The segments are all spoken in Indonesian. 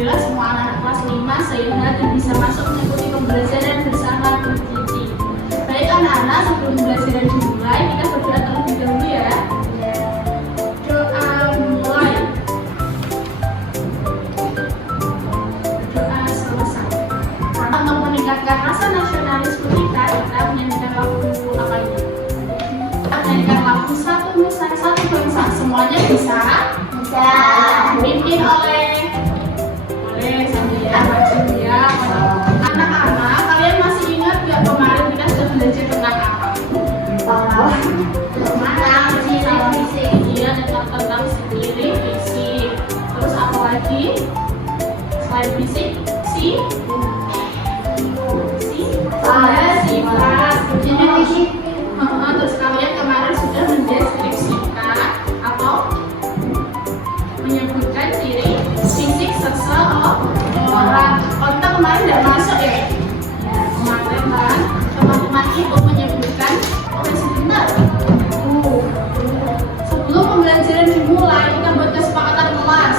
alhamdulillah semua anak kelas 5 sehat dan bisa masuk mengikuti pembelajaran bersama Bu Cici. Baik anak-anak, sebelum pembelajaran dimulai, kita berdoa terlebih dahulu ya. Doa mulai. Doa selesai. Untuk meningkatkan rasa nasionalisme kita menyanyikan lagu apa ini? Kita menyanyikan lagu Satu Nusa Satu Bangsa. Semuanya bisa? Bisa. Dipimpin oleh sambil ya maju ya. Anak-anak, kalian masih ingat nggak kemarin kita sudah belajar tentang apa? Tentang ciri fisik. Iya, tentang ciri fisik. Terus apa lagi? Selain fisik, sifat. Terus kalian kemarin sudah mendeskripsikan atau menyebutkan ciri fisik seseorang. Kalau kita kemarin tidak masuk ya, kemarin kan teman-teman itu menyebutkan sebentar. Sebelum pembelajaran dimulai, kita buat kesepakatan kelas.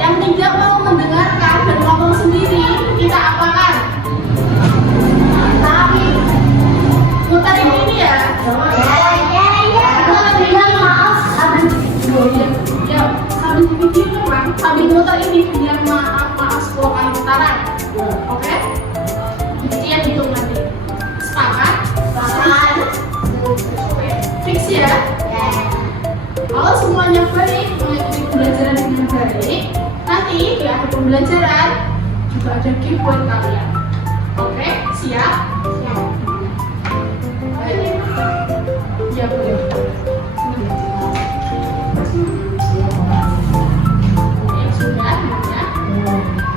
Yang tidak mau mendengarkan dan ngomong sendiri, kita apakan? Tapi putar ini ya. Sambil muter ini bilang maaf 10 kali putaran. Oke? Yang hitung nanti. Sepakat? Fix ya? Kalau semuanya baik, mengikuti pembelajaran dengan baik, nanti di akhir pembelajaran juga ada gift buat kalian. Oke? Siap? Siap. Baik. Ya boleh.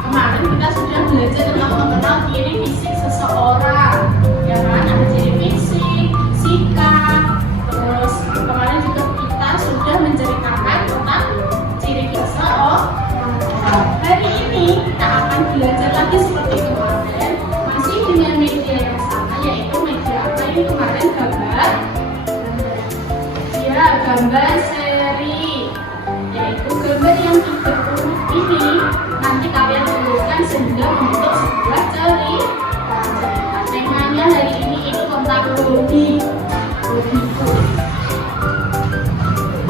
Kemarin kita sudah belajar tentang mengenal ciri fisik seseorang, ya kan? Ada ciri fisik, sikap, terus kemarin juga kita sudah menceritakan tentang ciri seseorang. Hari ini kita akan belajar lagi seperti kemarin, masih dengan media yang sama, yaitu media apa ini kemarin gambar seri, yaitu gambar yang 3 huruf ini nanti kalian tuliskan sehingga membentuk sebuah cerita. Temanya hari ini itu tentang hobi.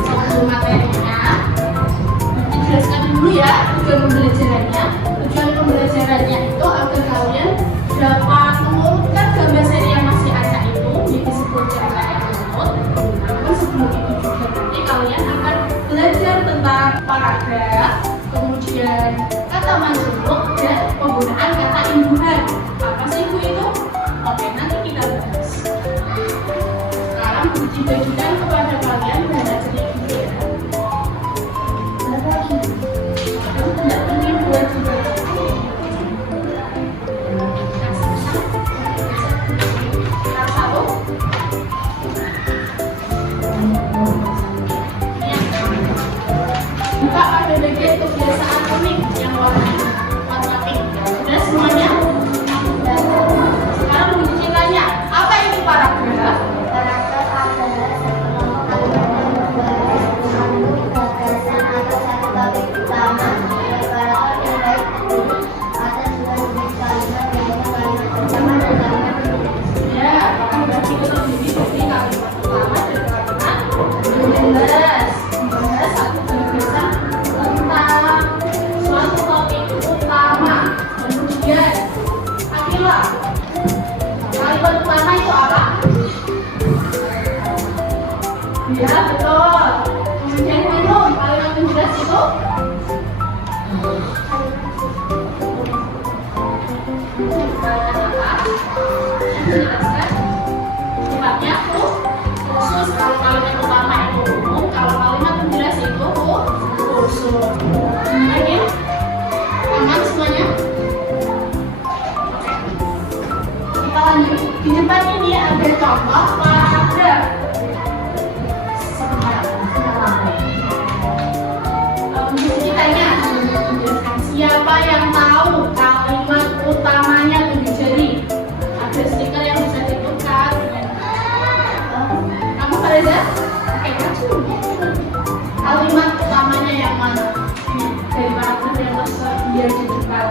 Sebelum materinya, dijelaskan dulu ya tujuan pembelajarannya. Tujuan pembelajarannya itu agar kalian dapat mengurutkan gambar seri yang masih ada itu jadi sebuah cerita yang runut. Namun sebelum itu juga nanti kalian akan belajar tentang paragraf, kemudian kata majemuk dan penggunaan kata imbuhan. Apa sih Bu itu? Oke, nanti kita bahas. Sekarang dibagikan kepada kalian baca cerita ya. Itu tidak penting buat juga. Buka pada bagian kebiasaan unik yang warna pink. Sudah semuanya? Sekarang bunyi ceritanya. Apa itu paragraf? Paragraf adalah satu gagasan atau satu topik utama. Paragraf yang baik terdiri atas 2 jenis kalimat, yaitu kalimat pertama dan kalimat kedua. Ya, paragraf itu terdiri dari kalimat pertama dan kalimat membahas satu gagasan tentang suatu topik utama. Kemudian, Akila, kalimat utama itu apa? Ya, betul. Kemudian minum, kalimat penjelas itu? Kalimat apa? Menjelaskan sifatnya khusus. Kalau kalimat utama itu umum, kalau kalimat penjelas itu khusus. Lagi? Aman semuanya? Oke. Kita lanjut. Di depan ini ada contoh paragraf. Ceritanya menjelaskan siapa yang tahu kalimat utamanya lebih jari. Ada stiker yang bisa ditukar. Kamu Fareza? Kalimat utamanya yang mana? Dari paragraf yang biar di depan.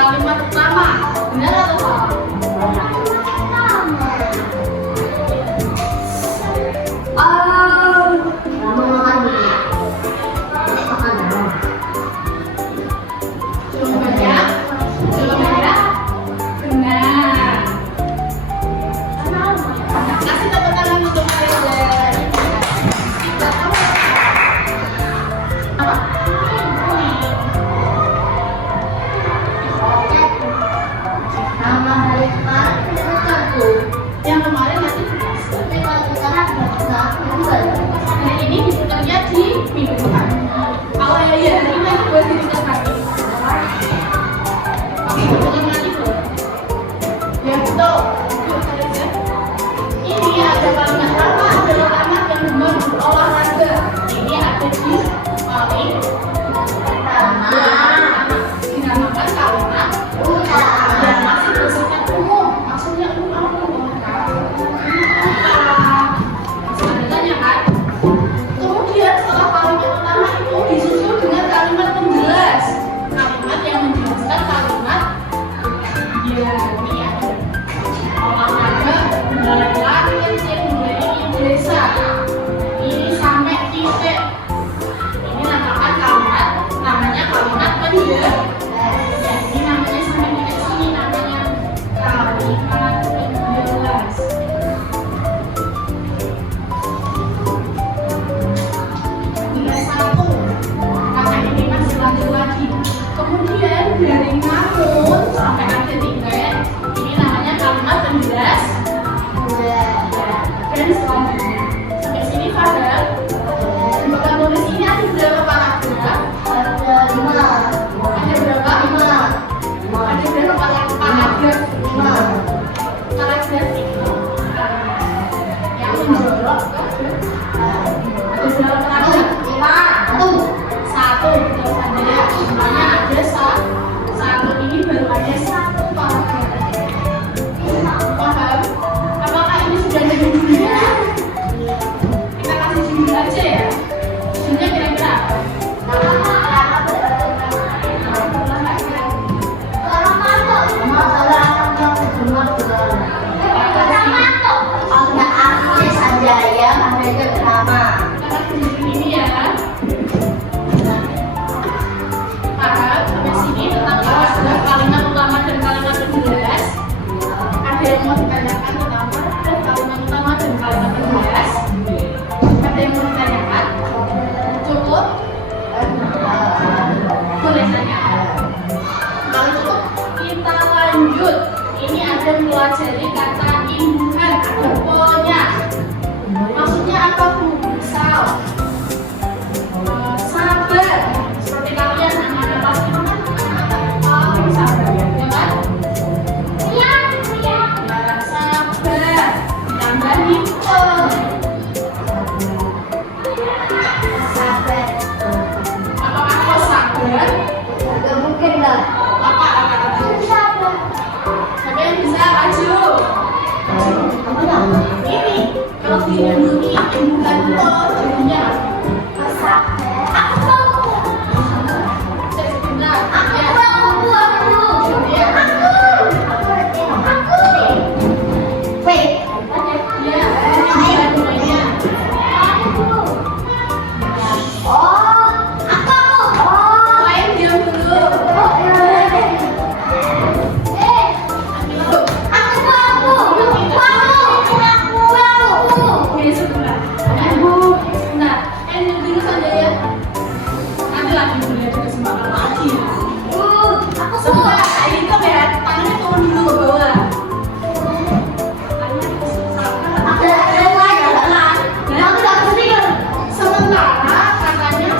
Kalimat pertama, benar atau salah? Jawabannya benar. Kasih tepuk tangan untuk kalian. Kita tahu apa? Nama hari kemarin itu tentu. Yang kemarin nanti Tapi kalau sekarang bukan. hari ini diputarnya di minggu depan. Kalau hari ini nanti buat diputar lagi. Oke, putar lagi tuh. Ya betul. Ini ada kalimat apa? Adalah kalimat yang benar olahraga. Ini ada di paling pertama. Dinamakan kalimat yang masih bersifat umum. Maksudnya umum. Sebenarnya kan. Kemudian setelah kalimat pertama itu disusul dengan kalimat penjelas. Kalimat yang menjelaskan kalimat ya ini ya. Olahraga mulai kecil mulai desa. Ini sampai titik. Ini namakan kalimat namanya kalimat penjelas. Ya, ini namanya sampai titik sini namanya kalimat penjelas. Nilai 1 karena ini masih lagi-lagi. Kemudian dari namun sampai akhir titik ini namanya kalimat penjelas. Dan selanjutnya sampai sini padahal jumlah nulis ini ada berapa paragraf? Ada 5. Ada berapa? 5. Ada berapa paragraf? 5. Paragraf itu yang menjorok ke ada berapa paragraf? 1 betul saja ya. Semuanya ada satu ini baru ada 1 paragraf. Paham? Apakah ini sudah ada judulnya? Kita kasih judul aja ya. Judulnya kira-kira apa? Kita kasih judul ini ya. Paham? Sampai sini tentang ada kalimat utama dan kalimat penjelas. Ada yang mau ditanyakan tentang kalimat utama dan kalimat penjelas? Ada yang mau ditanyakan? Cukup? Boleh tanya? Kalau cukup, kita lanjut. Ini ada pelajari kata imbuhan, ada ponya. Maksudnya apa Bu? Misal sabar. Seperti kalian anak-anak pasti sabar, ya kan? Ya, sabar. Ditambah hiper. Apakah kau sabar? Apa? Siapa yang bisa? Maju. Ini kalau dilindungi bukan lo jadinya sementara katanya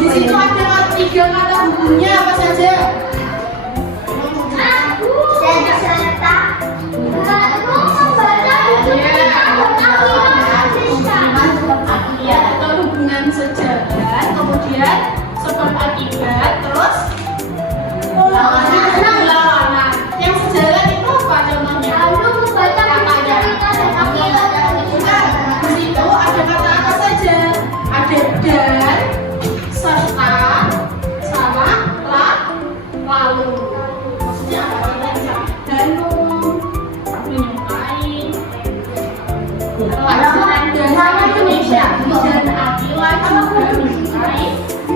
Di situ ada 3 kata hubungnya apa saja? Dan serta Iya, atau hubungan sejalan, kemudian sebab akibat, terus lawanan. Yang sejalan itu apa contohnya? Di situ ada kata apa saja? Ada dan, serta, sama, lalu. Maksudnya apa? Hanum, menyukai, pelajaran bahasa Indonesia dan Akila juga menyukai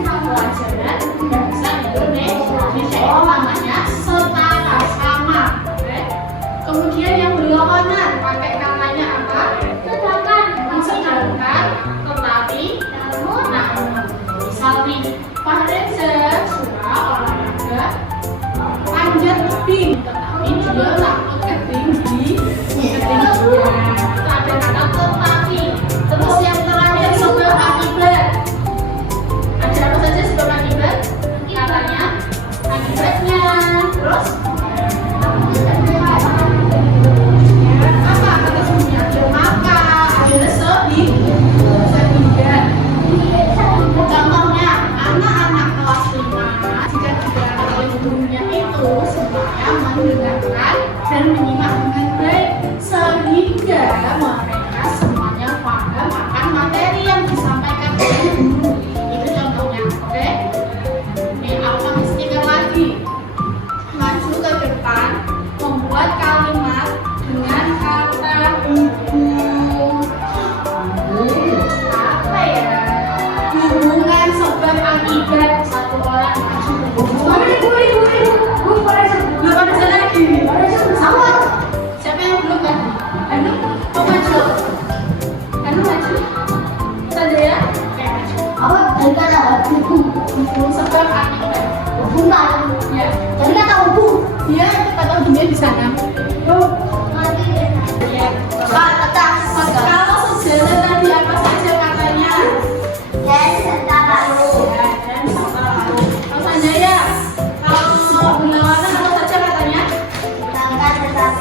pelajaran bahasa Indonesia itu namanya setara sama. Oke. Kemudian yang berlawanan pakai katanya apa? Sedangkan, tetapi, namun. Misal nih, Pak Reza suka olahraga panjat tebing, tetapi dia takut tebing di ketinggian. Ada kata tetapi. Terus yang terakhir sebab akibat. Ada apa saja sebab akibat? Katanya akibatnya. Terus apa kata sebelumnya? Ada maka, ada sehingga. Contohnya anak-anak kelas 5 jika digerakkan oleh gurunya itu supaya mendengarkan dan menyimak dengan baik sehingga mereka semuanya paham akan materi yang disampaikan oleh guru. Itu contohnya, oke? Ini aku ambil stiker lagi. Maju ke depan, membuat kalimat dengan kata hubung. Apa ya? Hubungan sebab akibat. Satu orang maju ke depan. Belum ada lagi. Sama. Siapa yang belum tadi? Anu, oh maju. Anu maju. Saja ya? Oke, maju. Hubung sebab akibat. Ya. Dia itu kata hubungnya di sana. Ya. Kalau sejalan tadi apa saja katanya? Dan serta lalu. Katanya ya. Kalau berlawanan apa saja katanya? Akibat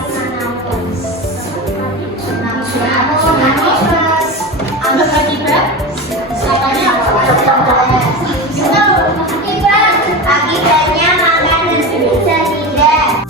akibat. Katanya apa? Akibatnya makan bisa tidak.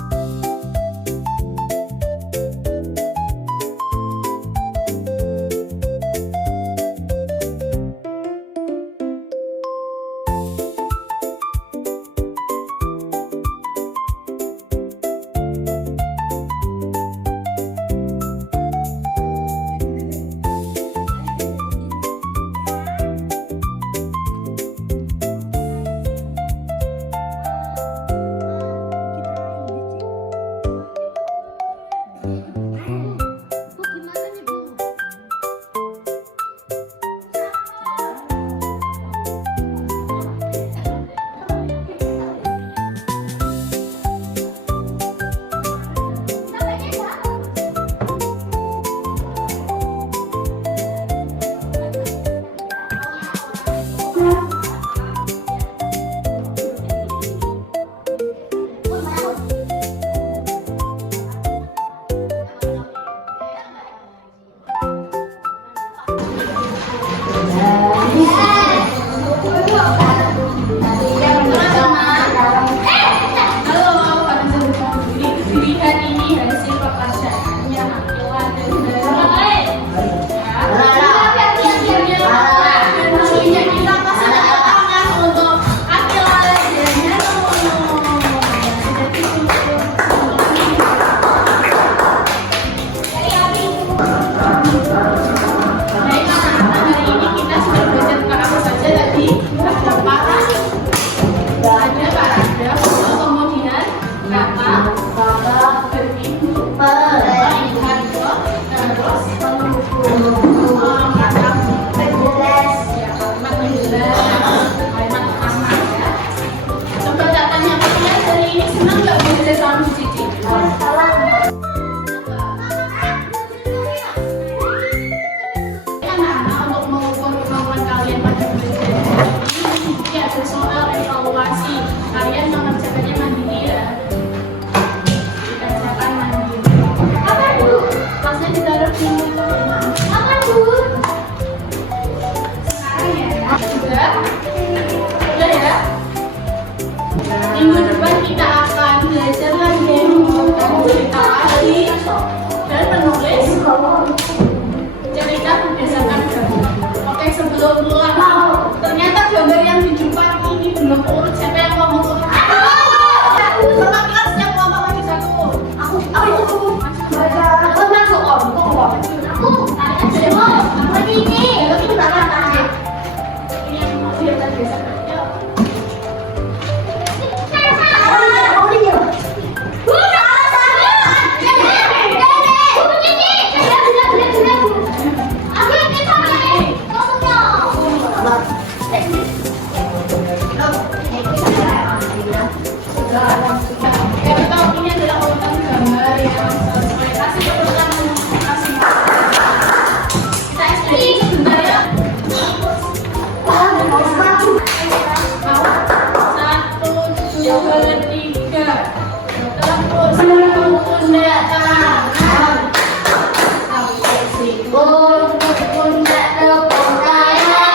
ya. Minggu depan kita akan belajar lagi mengumpulkan cerita lagi dan menulis cerita berdasarkan gambar. Oke, sebelum mulai, ternyata gambar yang di depan ini belum urut. Siapa yang mau urut? Sama kelas yang mau lagi satu. Aku masuk om. Aku tarik aja deh. Lagi ini. Lagi di mana? Ini yang mau dia tadi biasa. Ini adalah urutan gambar yang sesuai. Kasih urutan masing-masing. Kita explain sebentar ya. Satu, dua, tiga. Tepuk pundak tangan. Tepuk sikut, pundak tepuk tangan.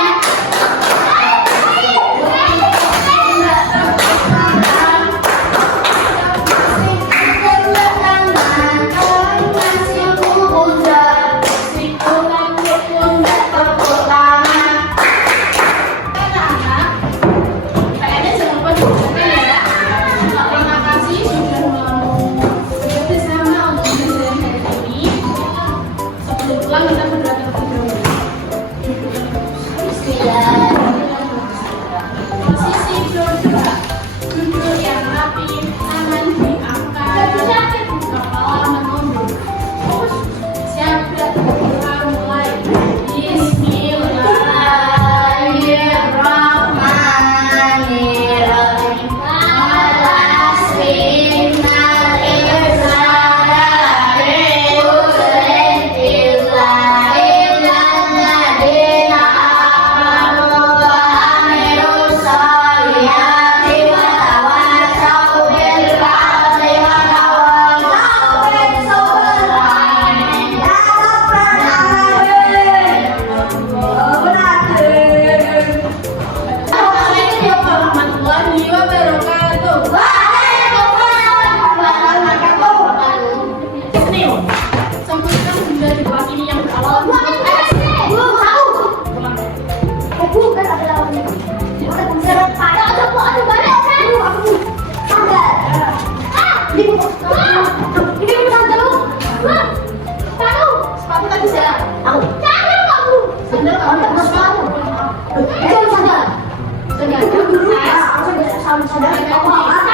Aku